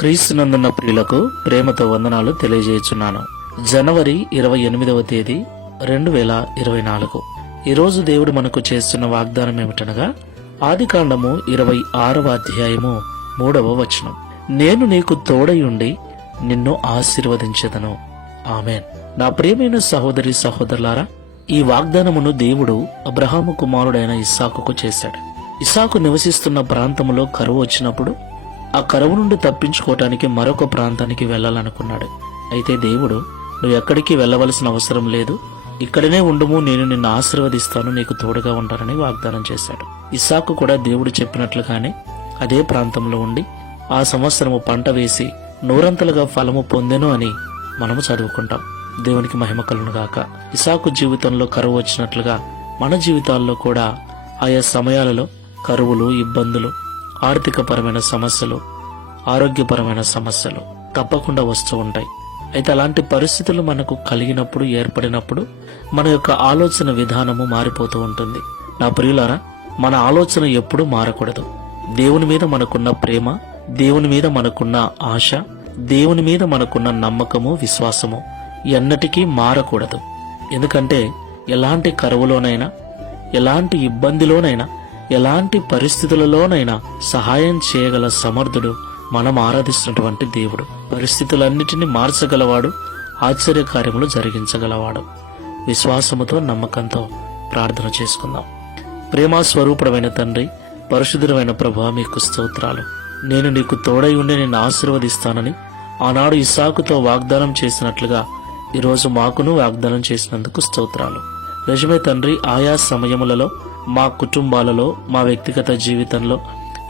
క్రీస్తునందున్న ప్రియులకు ప్రేమతో వందనాలు తెలియజేయుచున్నాను. జనవరి 28వ తేదీ 2024. ఈరోజు దేవుడు మనకు చేస్తున్న వాగ్దానం ఏమిటనగా ఆదికాండము 26వ అధ్యాయము 3వ వచనం. నేను నీకు తోడయుండి నిన్ను ఆశీర్వదించెదను. ఆమెన్. నా ప్రియమైన సహోదరి సహోదరులారా, ఈ వాగ్దానమును దేవుడు అబ్రహాము కుమారుడైన ఇస్సాకుకు చేశాడు. ఇస్సాకు నివసిస్తున్న ప్రాంతంలో కరువు వచ్చినప్పుడు ఆ కరువు నుండి తప్పించుకోవటానికి మరొక ప్రాంతానికి వెళ్లాలనుకున్నాడు. అయితే దేవుడు, నువ్వు ఎక్కడికి వెళ్లవలసిన అవసరం లేదు, ఇక్కడనే ఉండుము, నేను నిన్ను ఆశీర్వదిస్తాను, నీకు తోడుగా ఉంటానని వాగ్దానం చేశాడు. ఇస్సాకు కూడా దేవుడు చెప్పినట్లుగానే అదే ప్రాంతంలో ఉండి ఆ సంవత్సరము పంట వేసి నూరంతలుగా ఫలము పొందెను అని మనము చదువుకుంటాం. దేవునికి మహిమ కలుగును గాక. ఇస్సాకు జీవితంలో కరువు వచ్చినట్లుగా మన జీవితాల్లో కూడా ఆయా సమయాలలో కరువులు, ఇబ్బందులు, ఆర్థికపరమైన సమస్యలు, ఆరోగ్యపరమైన సమస్యలు తప్పకుండా వస్తూ ఉంటాయి. అయితే అలాంటి పరిస్థితులు మనకు కలిగినప్పుడు, ఏర్పడినప్పుడు మన యొక్క ఆలోచన విధానము మారిపోతూ ఉంటుంది. నా ప్రియులారా, మన ఆలోచన ఎప్పుడూ మారకూడదు. దేవుని మీద మనకున్న ప్రేమ, దేవుని మీద మనకున్న ఆశ, దేవుని మీద మనకున్న నమ్మకము, విశ్వాసము ఎన్నటికీ మారకూడదు. ఎందుకంటే ఎలాంటి కరువులోనైనా, ఎలాంటి ఇబ్బందిలోనైనా, ఎలాంటి పరిస్థితులలోనైనా సహాయం చేయగల సమర్థుడు మనం ఆరాధిస్తున్నటువంటి దేవుడు. పరిస్థితులన్నిటినీ మార్చగలవాడు, ఆశ్చర్యకార్యములు జరిగించగలవాడు. విశ్వాసముతో, నమ్మకంతో ప్రార్థన చేసుకుందాం. ప్రేమ స్వరూపుడమైన తండ్రి, పరిశుద్ధుడైన ప్రభువా, మీకు స్తోత్రాలు. నేను నీకు తోడై ఉండి నిన్ను ఆశీర్వదిస్తానని ఆనాడు ఇస్సాకుతో వాగ్దానం చేసినట్లుగా ఈరోజు మాకును వాగ్దానం చేసినందుకు స్తోత్రాలు. నిజమే తండ్రి, ఆయా సమయములలో మా కుటుంబాలలో, మా వ్యక్తిగత జీవితంలో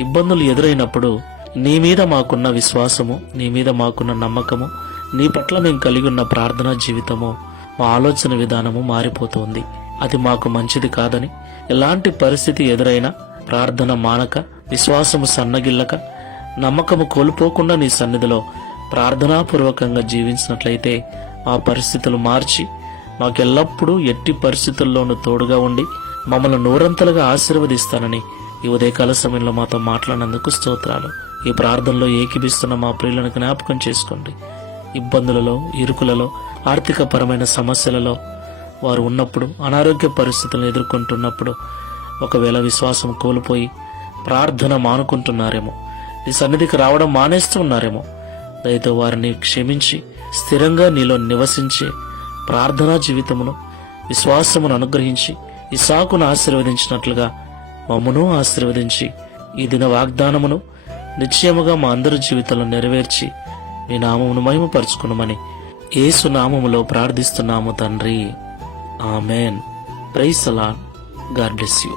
ఇబ్బందులు ఎదురైనప్పుడు నీ మీద మాకున్న విశ్వాసము, నీ మీద మాకున్న నమ్మకము, నీ పట్ల మేము కలిగి ఉన్న ప్రార్థనా జీవితము, మా ఆలోచన విధానము మారిపోతుంది. అది మాకు మంచిది కాదని, ఎలాంటి పరిస్థితి ఎదురైనా ప్రార్థన మానక, విశ్వాసము సన్నగిల్లక, నమ్మకము కోల్పోకుండా నీ సన్నిధిలో ప్రార్థనాపూర్వకంగా జీవించినట్లయితే ఆ పరిస్థితులు మార్చి మాకెల్లప్పుడూ ఎట్టి పరిస్థితుల్లోనూ తోడుగా ఉండి మమ్మల్ని నూరంతలుగా ఆశీర్వదిస్తానని ఈ ఉదయకాల సమయంలో మాతో మాట్లాడినందుకు స్తోత్రాలు. ఈ ప్రార్థనలో ఏకీభిస్తున్న మా ప్రియులను జ్ఞాపకం చేసుకోండి. ఇబ్బందులలో, ఇరుకులలో, ఆర్థికపరమైన సమస్యలలో వారు ఉన్నప్పుడు, అనారోగ్య పరిస్థితులను ఎదుర్కొంటున్నప్పుడు ఒకవేళ విశ్వాసం కోల్పోయి ప్రార్థన మానుకుంటున్నారేమో, నీ సన్నిధికి రావడం మానేస్తూ ఉన్నారేమో, దయతో వారిని క్షమించి స్థిరంగా నీలో నివసించి ప్రార్థనా జీవితమును, విశ్వాసమును అనుగ్రహించి ఇస్సాకును ఆశీర్వదించినట్లుగా మమ్మను ఆశీర్వదించి ఈ దిన వాగ్దానమును నిశ్చయముగా మా అందరి జీవితంలో నెరవేర్చి మీ నామమును మహిమపరచుకునమని యేసు నామములో ప్రార్థిస్తున్నాము తండ్రి. Amen. Praise the lord. God bless you.